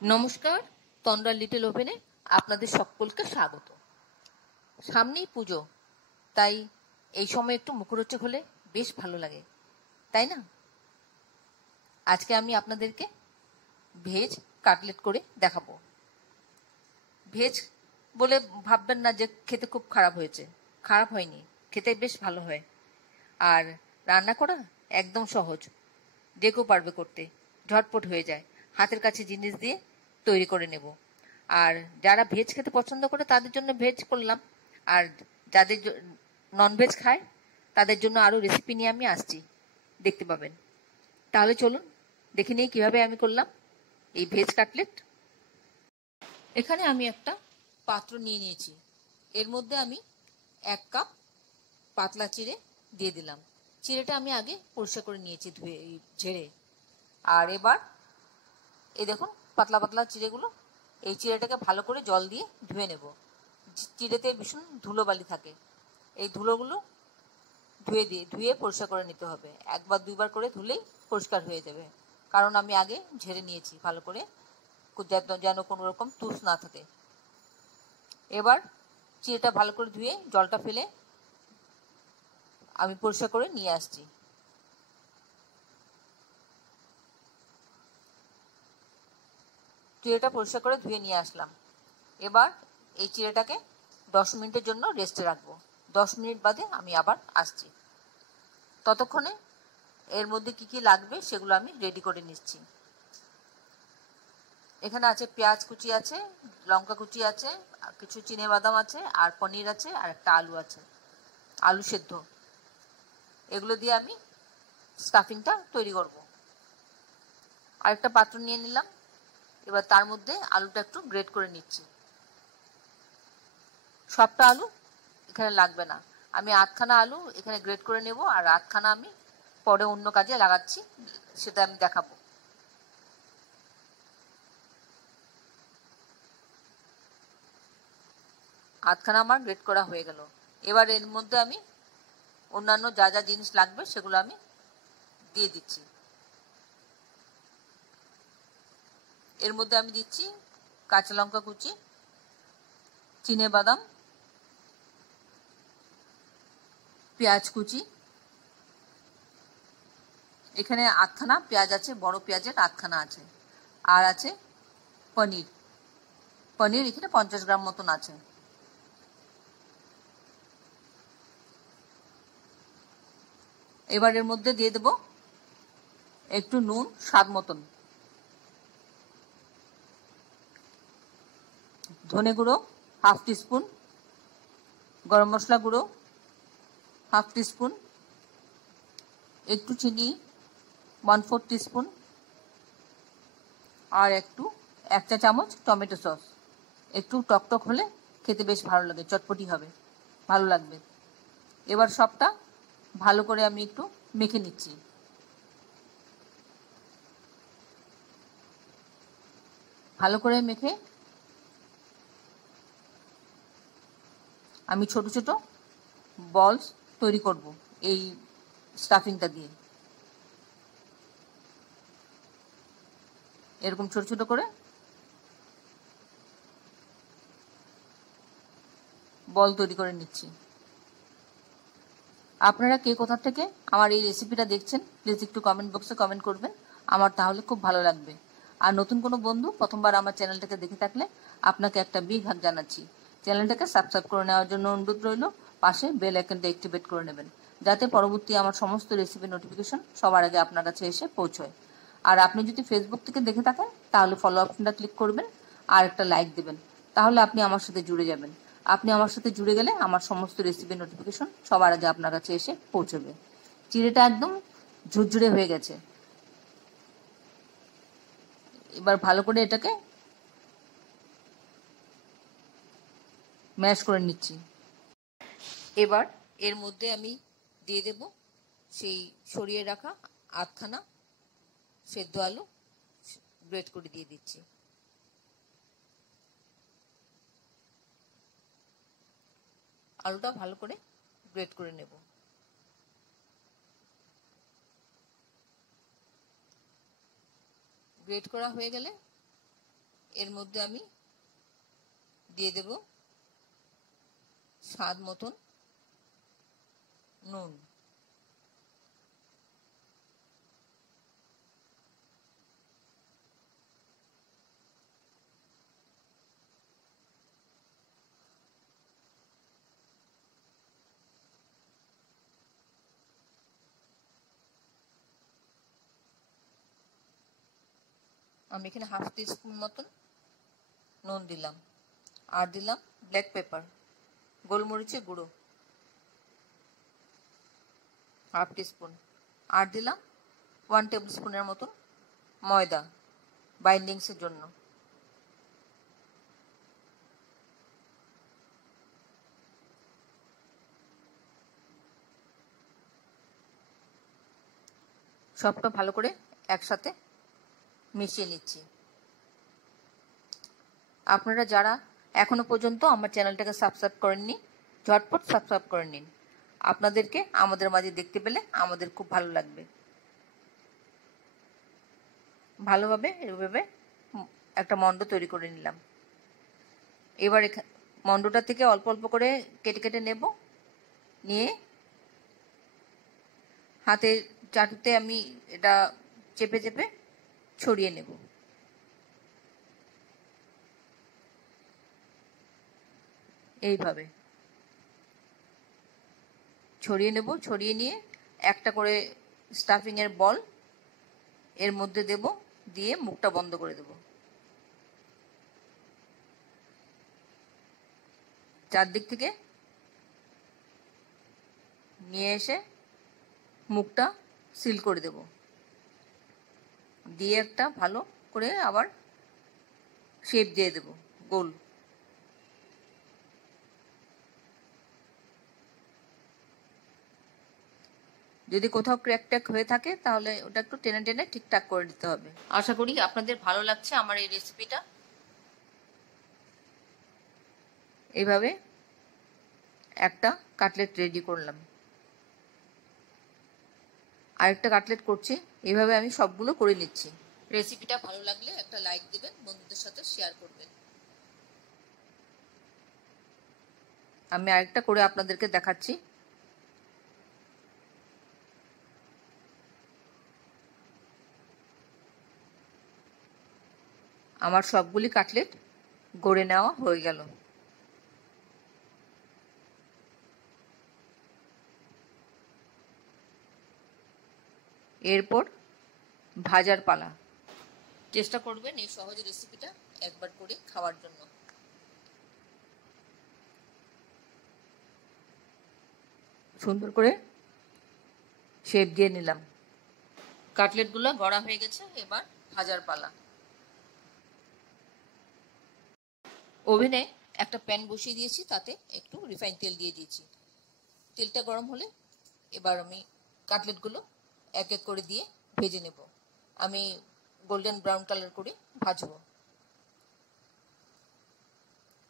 নমস্কার, তন্দ্রা লিটল ওভেনে আপনাদের সকলকে স্বাগত। সামনেই পুজো, তাই এই সময় একটু মুখরোচক হলে বেশ ভালো লাগে, তাই না? আজকে আমি আপনাদেরকে ভেজ কাটলেট করে দেখাবো। ভেজ বলে ভাববেন না যে খেতে খুব খারাপ হয়েছে। খারাপ হয়নি, খেতে বেশ ভালো হয়। আর রান্না করা একদম সহজ, যে কেউ পারবে করতে, ঝটপট হয়ে যায়। হাতের কাছে জিনিস দিয়ে তৈরি করে নেব। আর যারা ভেজ খেতে পছন্দ করে তাদের জন্য ভেজ করলাম, আর যাদের নন ভেজ খায় তাদের জন্য আরও রেসিপি নিয়ে আমি আসছি, দেখতে পাবেন। তাহলে চলুন দেখে নিই কীভাবে আমি করলাম এই ভেজ কাটলেট। এখানে আমি একটা পাত্র নিয়ে নিয়েছি, এর মধ্যে আমি 1 কাপ পাতলা চিড়ে দিয়ে দিলাম। চিড়েটা আমি আগে পরিষ্কার করে নিয়েছি, ধুয়ে ঝেড়ে। আর এবার এই দেখুন পাতলা পাতলা চিড়েগুলো, এই চিড়েটাকে ভালো করে জল দিয়ে ধুয়ে নেব। চিড়েতে ভীষণ ধুলোবালি থাকে, এই ধুলোগুলো ধুয়ে পরিষ্কার করে নিতে হবে। 1-2 বার করে ধুলেই পরিষ্কার হয়ে যাবে, কারণ আমি আগে ঝেড়ে নিয়েছি ভালো করে, যেন কোনো রকম তুষ না থাকে। এবার চিড়েটা ভালো করে ধুয়ে জলটা ফেলে আমি পরিষ্কার করে নিয়ে আসছি। চিড়েটা পরিষ্কার করে ধুয়ে নিয়ে আসলাম। এবার এই চিড়েটাকে 10 মিনিটের জন্য রেস্টে রাখবো। 10 মিনিট বাদে আমি আবার আসছি। ততক্ষণে এর মধ্যে কি কি লাগবে সেগুলো আমি রেডি করে নিচ্ছি। এখানে আছে পেঁয়াজ কুচি, আছে লঙ্কা কুচি, আছে কিছু চিনেবাদাম আছে, আর পনির আছে, আর একটা আলু আছে, আলু সেদ্ধ। এগুলো দিয়ে আমি স্টাফিংটা তৈরি করব। আরেকটা পাত্র নিয়ে নিলাম। এবার তার মধ্যে আলুটা একটু গ্রেট করে নিচ্ছি। সবটা আলু এখানে লাগবে না, আমি 8খানা আলু এখানে গ্রেট করে নেব, আর 8খানা আমি পরে অন্য কাজে লাগাচ্ছি, সেটা আমি দেখাবো। আধখানা আমার গ্রেট করা হয়ে গেল। এবার এর মধ্যে আমি অন্যান্য যা যা জিনিস লাগবে সেগুলো আমি দিয়ে দিচ্ছি। এর মধ্যে আমি দিচ্ছি কাঁচা লঙ্কা কুচি, চিনেবাদাম, পেঁয়াজ কুচি। এখানে 8খানা পেঁয়াজ আছে, বড় পেঁয়াজের 8খানা আছে। আর আছে পনির, পনির এখানে 50 গ্রাম মতন আছে। এবার এর মধ্যে দিয়ে দেব একটু নুন স্বাদ মতন, ধনে গুঁড়ো 1/2 টিস্পুন, গরম মশলা গুঁড়ো 1/2 টিস্পুন, একটু চিনি 1/4 টিস্পুন, আর একটু 1 চা চামচ টমেটো সস। একটু টকটক হলে খেতে বেশ ভালো লাগে, চটপটি হবে, ভালো লাগবে। এবার সবটা ভালো করে আমি একটু মেখে নিচ্ছি। ভালো করে মেখে আমি ছোট ছোট বলস তৈরি করব এই স্টাফিংটা দিয়ে। এরকম ছোট ছোট করে বল তৈরি করে নিচ্ছি। আপনারা কে কোথা থেকে আমার এই রেসিপিটা দেখছেন প্লিজ একটু কমেন্ট বক্সে কমেন্ট করবেন, আমার তাহলে খুব ভালো লাগবে। আর নতুন কোনো বন্ধু প্রথমবার আমার চ্যানেলটাকে দেখে থাকলে আপনাকে একটা বিগ হাগ জানাচ্ছি। চ্যানেলটাকে সাবস্ক্রাইব করে নেওয়ার জন্য অনুরোধ রইল, পাশে বেল আইকনটা অ্যাক্টিভেট করে নেবেন, যাতে পরবর্তী আমার সমস্ত রেসিপি নোটিফিকেশন সবার আগে আপনার কাছে এসে পৌঁছয়। আর আপনি যদি ফেসবুক থেকে দেখে থাকেন তাহলে ফলো অপশনটা ক্লিক করবেন আর একটা লাইক দেবেন, তাহলে আপনি আমার সাথে জুড়ে যাবেন। আপনি আমার সাথে জুড়ে গেলে আমার সমস্ত রেসিপি নোটিফিকেশন সবার আগে আপনার কাছে এসে পৌঁছবে। চিড়েটা একদম ঝুরঝুরে হয়ে গেছে। এবার ভালো করে এটাকে ম্যাশ করে নিচ্ছি। এবার এর মধ্যে আমি দিয়ে দেব সেই সরিয়ে রাখা 8খানা সেদ্ধ আলু, গ্রেট করে দিয়ে দিচ্ছি। আলুটা ভালো করে গ্রেট করে নেব। গ্রেট করা হয়ে গেলে এর মধ্যে আমি দিয়ে দেব স্বাদ মতন নুন। আমি এখানে হাফ টিস্পুন মতন নুন দিলাম, আর দিলাম ব্ল্যাক পেপার, গোলমরিচের গুঁড়ো হাফ টিস্পুন, আর দিলাম 1 টেবিল স্পুনের মতন ময়দা বাইন্ডিংসের জন্য। সবটা ভালো করে একসাথে মিশিয়ে নিচ্ছি। আপনারা যারা এখনো পর্যন্ত আমার চ্যানেলটাকে সাবস্ক্রাইব করেননি, ঝটপট সাবস্ক্রাইব করে নিন। আপনাদেরকে আমাদের মাঝে দেখতে পেলে আমাদের খুব ভালো লাগবে। ভালোভাবে এভাবে একটা মণ্ড তৈরি করে নিলাম। এবার মণ্ডটা থেকে অল্প অল্প করে কেটে কেটে নেব, নিয়ে হাতে চাটুতে আমি এটা চেপে চেপে ছড়িয়ে নেব। এইভাবে ছড়িয়ে নেব। ছড়িয়ে নিয়ে একটা করে স্টাফিং এর বল এর মধ্যে দেব, দিয়ে মুখটা বন্ধ করে দেব। চারদিক থেকে নিয়ে এসে মুখটা সিল করে দেব, দিয়ে একটা ভালো করে আবার শেপ দিয়ে দেব গোল। যদি কোথাও ক্র্যাক ট্যাক হয়ে থাকে তাহলে ওটা একটু টেনে টেনে ঠিকঠাক করে দিতে হবে। আশা করি আপনাদের ভালো লাগছে আমার এই রেসিপিটা। এইভাবে একটা কাটলেট রেডি করলাম, আরেকটা কাটলেট করছি। এইভাবে আমি সবগুলো করে নিচ্ছি। রেসিপিটা ভালো লাগলে একটা লাইক দিবেন, বন্ধুদের সাথে শেয়ার করবেন। আমি আরেকটা করে আপনাদেরকে দেখাচ্ছি। আমার সবগুলি কাটলেট গড়ে নেওয়া হয়ে গেল। এরপর ভাজার পালা। চেষ্টা করবেন এই সহজ রেসিপিটা একবার করে খাওয়ার জন্য। সুন্দর করে শেপ দিয়ে নিলাম। কাটলেটগুলো গড়া হয়ে গেছে, এবার ভাজার পালা। ওভেনে একটা প্যান বসিয়ে দিয়েছি, তাতে একটু রিফাইন তেল দিয়ে দিয়েছি। তেলটা গরম হলে এবার আমি কাটলেটগুলো এক এক করে দিয়ে ভেজে নেব। আমি গোল্ডেন ব্রাউন কালার করে ভাজবো।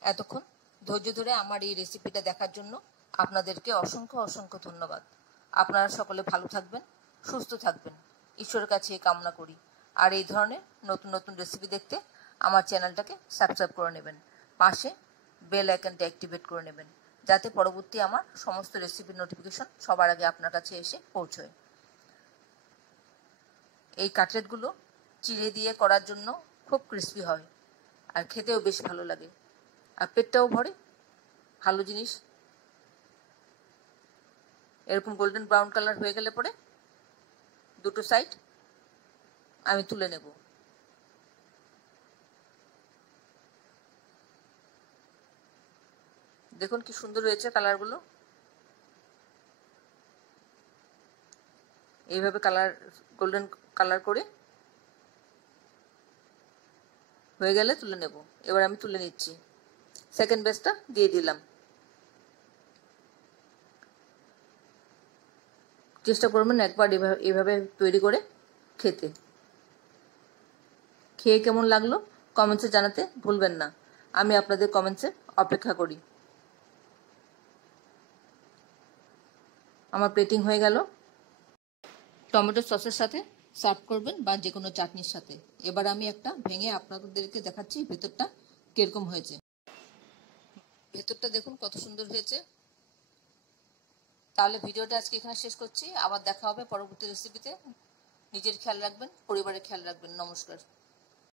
এতক্ষণ ধৈর্য ধরে আমার এই রেসিপিটা দেখার জন্য আপনাদেরকে অসংখ্য অসংখ্য ধন্যবাদ। আপনারা সকলে ভালো থাকবেন, সুস্থ থাকবেন, ঈশ্বরের কাছে কামনা করি। আর এই ধরনের নতুন নতুন রেসিপি দেখতে আমার চ্যানেলটাকে সাবস্ক্রাইব করে নেবেন, পাশে বেল আইকনটা অ্যাক্টিভেট করে নেবেন, যাতে পরবর্তী আমার সমস্ত রেসিপির নোটিফিকেশন সবার আগে আপনার কাছে এসে পৌঁছয়। এই কাটলেটগুলো চিড়ে দিয়ে করার জন্য খুব ক্রিস্পি হয়, আর খেতেও বেশ ভালো লাগে, আর পেটটাও ভরে। ভালো জিনিস। এরকম গোল্ডেন ব্রাউন কালার হয়ে গেলে পরে দুটো সাইড আমি তুলে নেব। দেখুন কি সুন্দর হয়েছে কালারগুলো। এইভাবে কালার গোল্ডেন কালার করে হয়ে গেলে তুলে নেব। এবার আমি তুলে নিচ্ছি। সেকেন্ড ব্যাচটা দিয়ে দিলাম। চেষ্টা করবেন একবার এভাবে তৈরি করে খেতে। খেয়ে কেমন লাগলো কমেন্টসে জানাতে ভুলবেন না। আমি আপনাদের কমেন্টসে অপেক্ষা করি। আমার প্লেটিং হয়ে গেল। টমেটো সসের সাথে সার্ভ করবেন বা যে কোনো চাটনির সাথে। এবার আমি একটা ভেঙে আপনাদেরকে দেখাচ্ছি ভেতরটা কিরকম হয়েছে। ভেতরটা দেখুন কত সুন্দর হয়েছে। তাহলে ভিডিওটা আজকে এখানে শেষ করছি, আবার দেখা হবে পরবর্তী রেসিপিতে। নিজের খেয়াল রাখবেন, পরিবারের খেয়াল রাখবেন। নমস্কার।